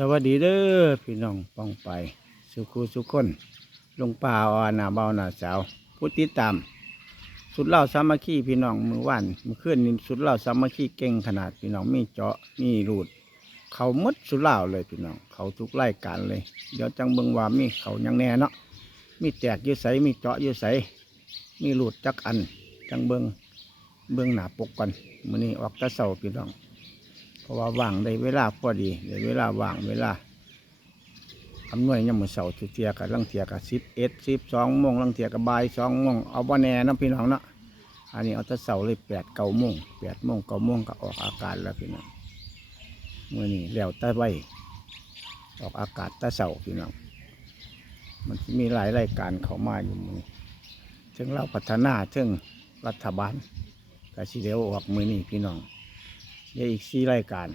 สวัสดีเด้อพี่น้องป้องไป สุขุสุขคนลงป่าอานาเบาหนาสาวผู้ติดตาม สุดเล่าสามัคคีพี่น้องมือว่านมือขึ้นนี่สุดเล่าสามัคคีเก่งขนาดพี่น้องมีเจาะมีรูด เขามดสุดเล่าเลยพี่น้อง เขาทุกไล่การเลย เดี๋ยวจังเบิงว่ามีเขายังแน่เนาะมีแตกยืดใสมีเจาะยืดใสมีรูดจักอัน จังเบิงเบิงหนาปกกันมือนี้ออกตะเสาพี่น้อง เพราะว่าว่างได้เวลาพอดีได้เวลาว่างเวลาอำนวยยามมือเสาร์ทุเทียกับลังเทียกับสิบเอ็ดสิบสองโมงลังเทียกับบ่ายสองโมงเอาบ่แน่นาะพี่น้องเนาะอันนี้เอาแต่เสาร์เลยแปดเก้าโมงแปดโมงเก้าโมงก็ออกอากาศแล้วพี่น้องมื่อนี้แล้วตะไว้ออกอากาศตะเสาร์พี่น้องมันมีหลายรายการเข้ามาอยู่มือถึงเราพัฒนาถึงรัฐบาลก็สิเดียวออกมือนี้พี่น้อง เดี๋ยวอีกสี่รายการ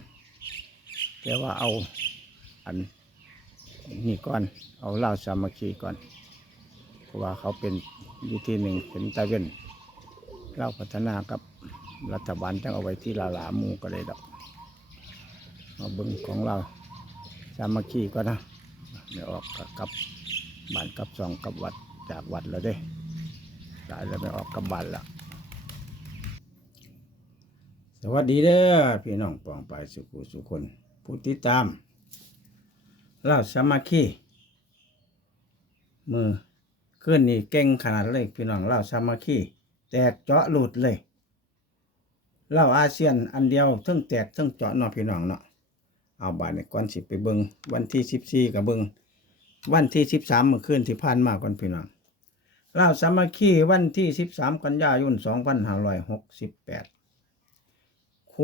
แต่ว่าเอาอันนี่ก่อน เอาเล่าสามัคคีก่อน เพราะว่าเขาเป็นอยู่ที่หนึ่งเป็นตาเวนเล่าพัฒนากับรัฐบาลจังเอาไว้ที่ลาหลามูก็เลยดอกมาบิ้งของเราสามัคคีก่อนนะเดี๋ยวออกกับกับบ้านกับซองกับวัดจากวัดแล้วเด้ตายแล้วไม่ออกกับบ้านล้ว สวัสดีเด้อพี่น้องปองไปายสุขุสุคน ผู้ติดตามเล่าสามัคคีมือขึ้นนี่เก่งขนาดเลยพี่น้องเล่าสามัคคีแตกเจาะหลุดเลยเล่าอาเซียนอันเดียวทั้งแตกทั้งเจาะเนาะพี่น้องเนาะเอาบาทในก่อนสิบไปเบิงวันที่สิบสี่กับเบิงวันที่สิบสามเมื่อคืนที่ผ่านมาก่อนพี่น้องเล่าสามัคคีวันที่สิบสามกันยายนสองพันห้าร้อยหกสิบแปด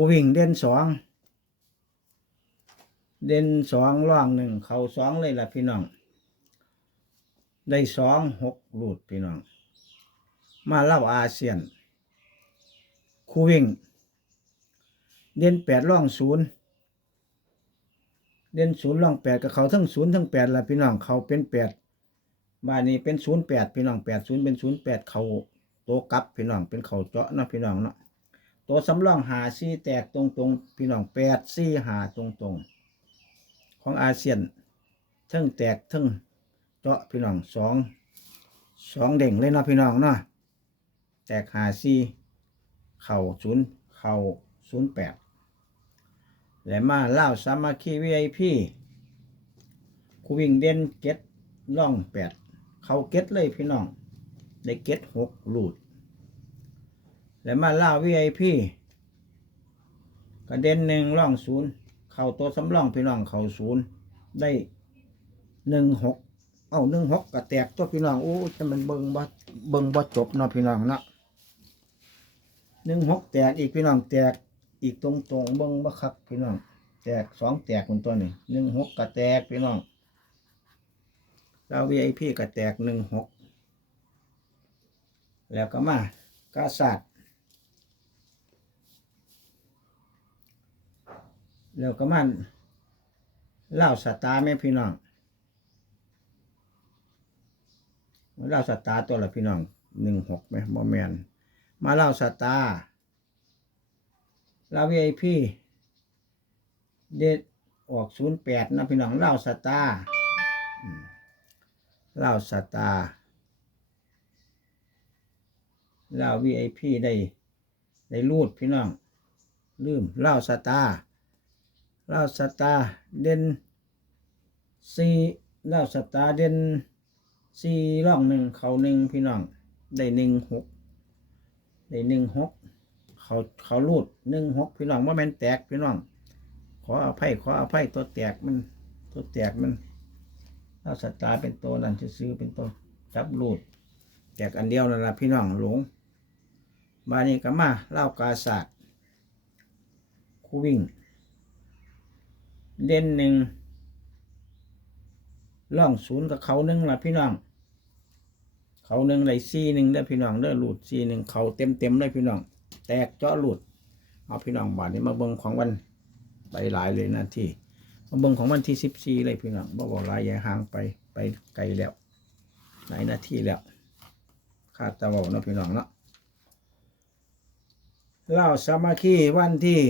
ครูวิ่งเด่นสอง เด่นสองร่องหนึ่งเขาสองเลยล่ะพี่น้อง ได้สองหกรูดพี่น้อง มาเล่าอาเซียนครูวิ่ง เด่นแปดร่องศูนย์เด่นศูนย์ร่องแปดกับเขาทั้งศูนย์ทั้งแปดล่ะพี่น้อง เขาเป็นแปดบ้านนี้เป็นศูนย์แปดพี่น้องแปดศูนย์เป็นศูนย์แปดเขาโตกลับพี่น้องเป็นเขาเจาะเนาะพี่น้องเนาะ ตัวสำรองหาซี่แตกตรงตรงๆพี่น้องแปดซี่หาตรงตรงๆของอาเซียนเทั้งแตกเทั้งเจาะพี่น้องสองสองเด่งเลยเนาะพี่น้องเนาะแตกหาซี่เข่าศูนย์เข่าศูนย์แปดและมาเล่าสามัคคีวีไอพีคูวิ่งเด่นเก็ตล่องแปดเขาเก็ตเลยพี่น้องได้เก็ตหกลูด แล้วมาล่าวีไอพีกระเด็นหนึ่งร่องศูนย์เข่าตัวสำรองพี่น้องเข่าศูนย์ได้หนึ่งหกเอาหนึ่งหกกระแตกตัวพี่น้องโอ้จะมันเบิงบ่เบิงบ่จบเนาะพี่น้องเนาะหนึ่งหกแตกอีกพี่น้องแตกอีกตรงตรงเบิงบ่คักพี่น้องแตกสองแตกคนตัวนี้หนึ่งหกกระแตกพี่น้องเราวีไอพีกระแตกหนึ่งหกแล้วก็มากาศาสตร์ แล้วก็มันเล่าสตาร์แม่พี่น้องเล่าสตาร์ตัวละพี่น้องหนึ่งหกไหมบอแมนมาเล่าสตาร์เล่าวีไอพีเด็ดออกศูนย์แปดนะพี่น้องเล่าสตาร์เล่าสตาร์เล่าวีไอพีได้ได้รูดพี่น้อง ลืมเล่าสตาร์ ล่าสตาร์เด่นสี่ล่าสตาร์เด่นสี่ร่องหนึ่งเขาหนึ่งพี่น้อง ได้หนึ่งหกได้หนึ่งหกเขาเขาลูดหนึ่งหกพี่น้องว่าแม่นแตกพี่น้อง ขออภัยขออภัยตัวแตกมัน ตัวแตกมันเล่าสตาร์เป็นตัวนั่นซื้อเป็นตัวจับลูดแตกอันเดียวนั่นละพี่น้องหลงบานี้ก็มาเล่ากาศาสตร์คู่วิ่ง เด่นหนึ่งล่องศูนย์กับเขาหนึ่งละพี่น้อง เขาหนึ่งได้ซีหนึ่งได้พี่น้องเด้หลุดซีหนึ่งเขาเต็มเต็มๆเลยพี่น้อง แตกเจาะหลุด เอาพี่น้องบาทนี้มาเบิ่งของวันไปหลายเลยนาที่มาเบิ่งของวันที่สิบสี่เลยพี่น้องบ่บอกหลายอย่ห่างไปไปไกลแล้วหลายนาทีแล้วคาดตะเวาเนาะพี่น้องเนาะเล่าสามัคคีวันที่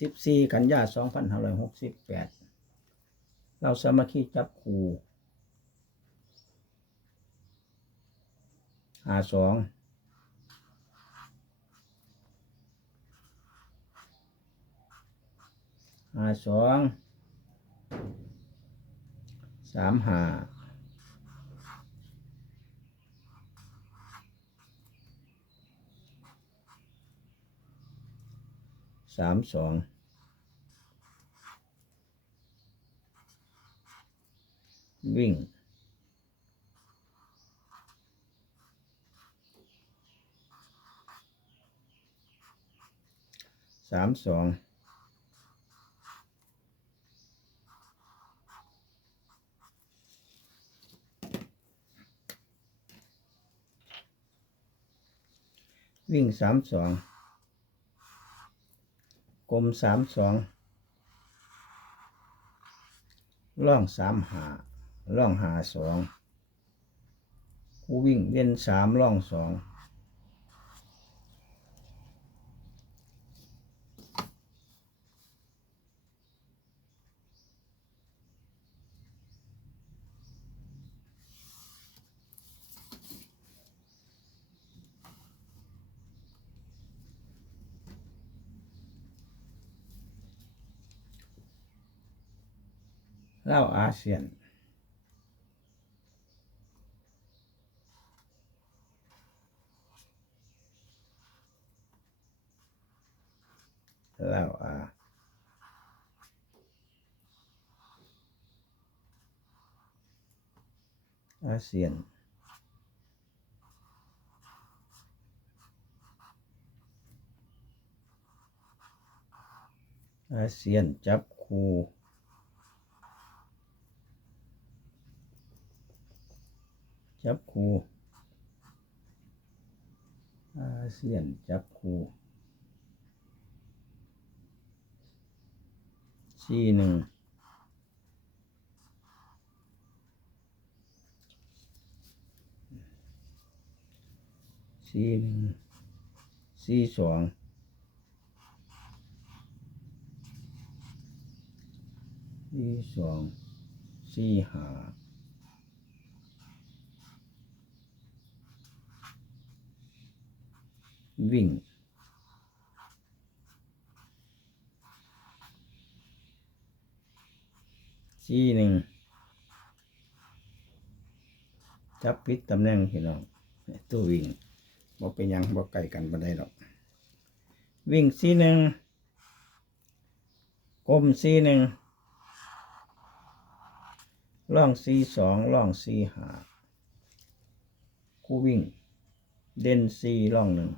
14กันยา2568เราสามัคคีจับครูหาสองหาสองสามหา สามสองวิ่งสามสองวิ่งสามสอง กลมสามสองล่องสามหาล่องหาสองกูวิ่งเล่นสามล่องสอง เล่าอาเซียน เล่าอาอาเซียนอาเซียนจับคู่ จับคูอาเซียนจับคูสี่หนึ่งสี่หนึ่งสี่สองสี่สองสี่ห้า วิ่ง สี่หนึ่ง จับปิดตำแหน่งพี่น้องตัววิ่งบ่เป็นยังบ่ไกลกันบ่ได้หรอก วิ่งสี่หนึ่งกลมสี่หนึ่งล่องสี่สองล่องสี่หาคู่วิ่ง เด่นสี่ล่องหนึ่ง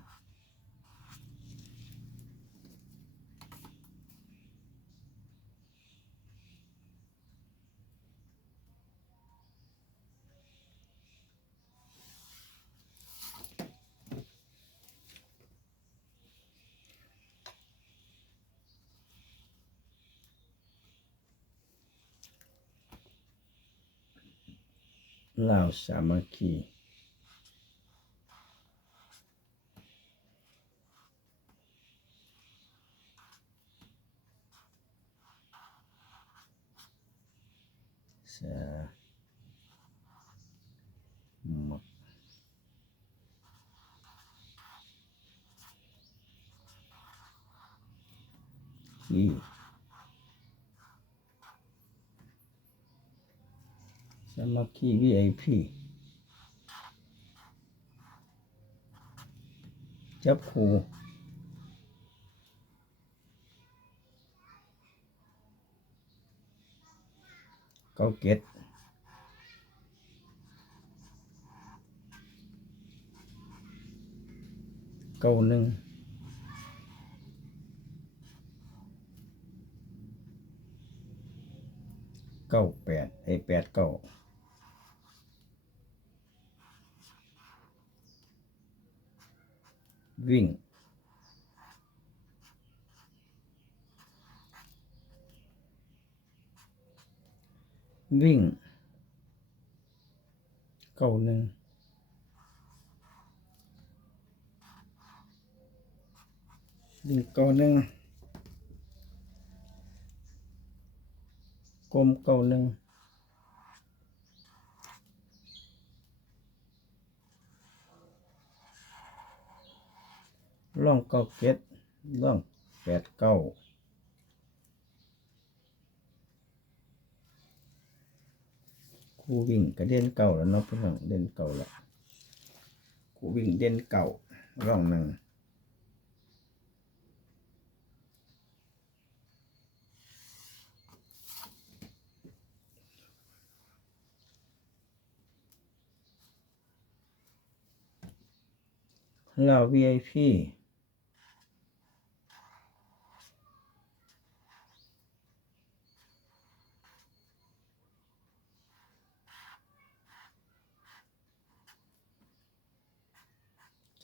ลาวสา มัคคีสามัคคีสามัคคี VIP จับคูเก้าเก็ดเก้าหนึ่งเก้าแปดไอแปดเก้า วิ่ง วิ่ง เก้าหนึ่งวิ่งเก้าหนึ่งกลมเก้าหนึ่ง ร่องเก้าเจ็ดร่องแปดเก้าคู่วิ่งก็เด่นเก่าแล้วเนาะพี่น้องเด่นเก่าแล้วคู่วิ่งเด่นเก่าร่องหนึ่งเรา VIP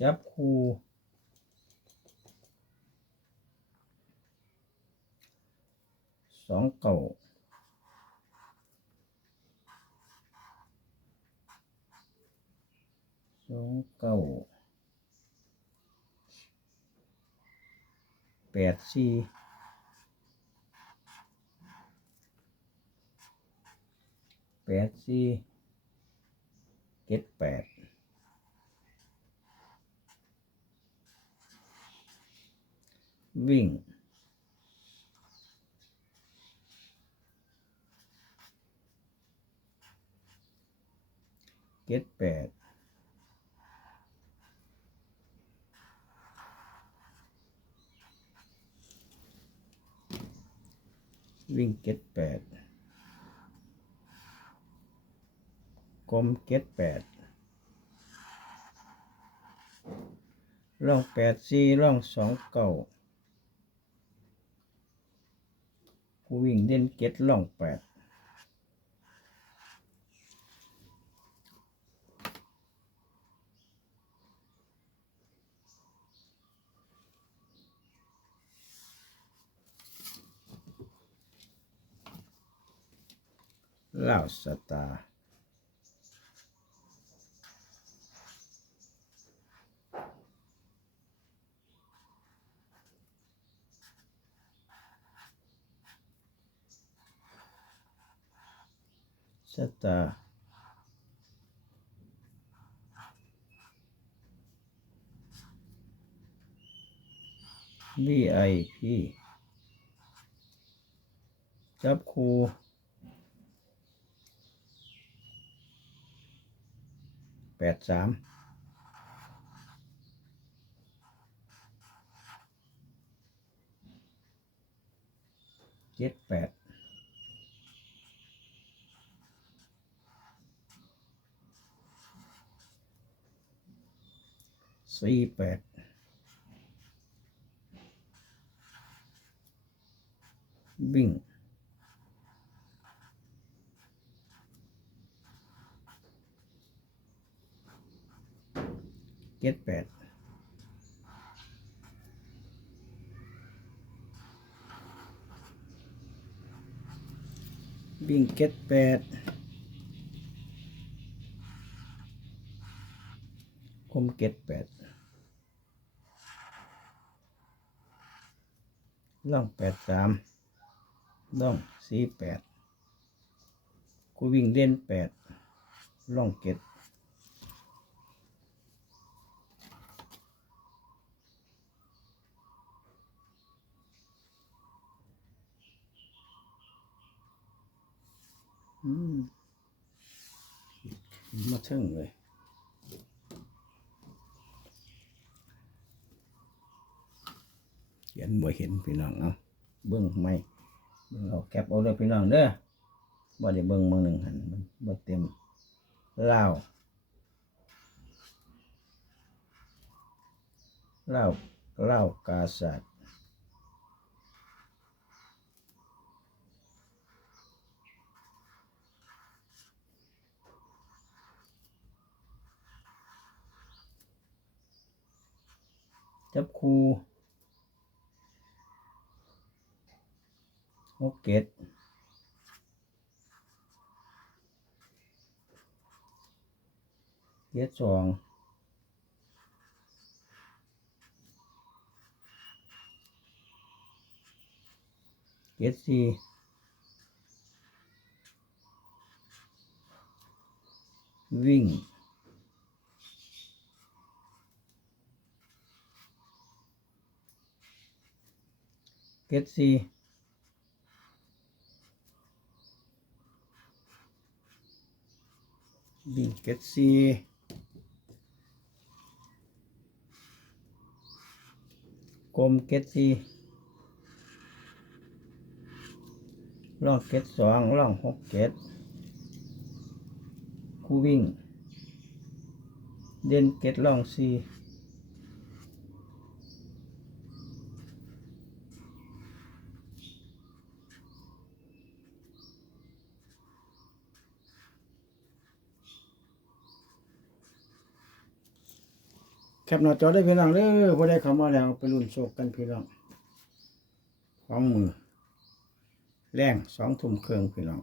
จับคูสองเก่าสองเก่าแปดสี่แปดสี่เจ็ดแปด วิ่ง เจ็ดแปดวิ่งเก็ตแปดกลมเก็ตแปดร่องแปดสี่ร่องสองเก้ากู วิ่งเด่นเก็ตล่องแปดเหล่าสตาร์ส ตาร์บีไอพีจับคูแปดสามเจ็ดแปด สี่แปดวิ่งเจ็ดแปดวิ่งเจ็ดแปดคมเจ็ดแปด ล่องแปดสามล่องสี่แปดกูวิ่งเล่นแปดล่องเจ็ดอืมมาถึงเลย ขียนบ่เห็นพี่น้องเอาเบิ่งไม่เบิ่งเอาแคปเอาเลยพี่น้องเด้อบ่ได้เบิ่งมือหนึ่งหันมันบ่เต็มเล่าเล่าเล่ากาศาสตร์จับคู หกเกตเกตสองเกตสี่วิ่งเเก็ดสี่ วิ่งเก็ดสี่กลมเก็ดสี่ล่องเก็ดสองล่องหกเก็ดคู่วิ่ง เด่นเก็ดล่องสี่ แคปหน้าจอได้พี่น้องเด้อพอได้เข้ามาแล้วไปรุ่นโชคกันพี่น้องของมือ แรงสองทุ่มเครื่องพี่น้อง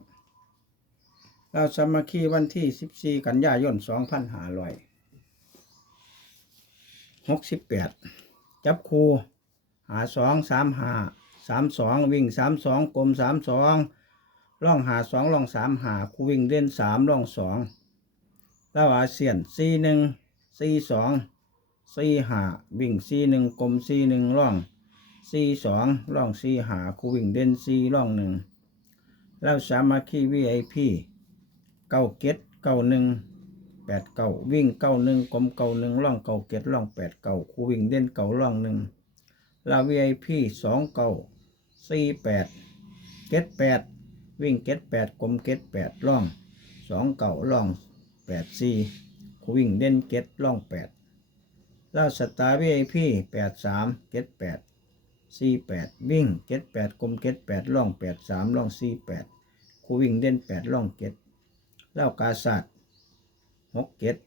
เราสมัคคีวันที่สิบสี่กันยายนสองพันห้าร้อยหกสิบแปดจับคูหาสองสามหาสามสองวิ่งสามสองกลมสามสองล่องหาสองล่องสามหาคูวิ่งเล่นสามล่องสองแล้วอาเซียนสี่หนึ่งสี่สอง สี่หาวิ่งสี่หนึ่งกลมสี่หนึ่งล่องสี่สองล่องสี่หาคูวิ่งเด่นสี่ล่องหนึ่งแล้วสามัคคีวีไอพีเก้าเก็ดเก้าหนึ่งแปดเก้าวิ่งเก้าหนึ่งกลมเก้าหนึ่งล่องเก้าเก็ดล่องแปดเก้าคูวิ่งเด่นเก้าล่องหนึ่งล้ววีไอพีสองเก้าสี่แปดเก็ดแปดวิ่งเก็ดแปดกลมเก็ดแปดล่องสองเก้าล่องแปดสี่คูวิ่งเด่นเก็ดล่องแปด แล้วสตาร์วีไอพีแปดสามเก็ดแปดสี่แปดวิ่งเก็ดแปดกลมเก็ดแปดล่องแปดสามล่องสี่แปดคูวิ่งเด่นแปดล่องเก็ดเล่ากาศาสตร์หกเก็ด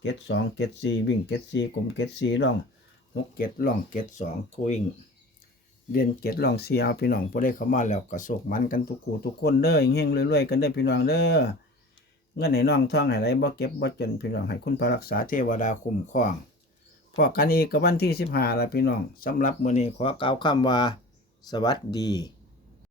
เก็ดสองเก็ดสี่วิ่งเก็ดสี่กลมเก็ดสี่ล่องหกเก็ดล่องเก็ดสองคูวิ่งเด่นเก็ดล่องสี่เอาพี่น้องพอได้เข้ามาแล้วกระโศกมันกันทุกคู่ทุกคนเด้อเฮงๆรวยๆกันเด้พี่น้องเด้อเงินให้น้องท่องให้ไรบ่เก็บบ่จนพี่น้องให้คุณพระรักษาเทวดาคุ้มครอง พอกันอีกกับวันที่สิบห้าละพี่น้องสำหรับมื้อนี้ขอกล่าวคำว่า สวัสดี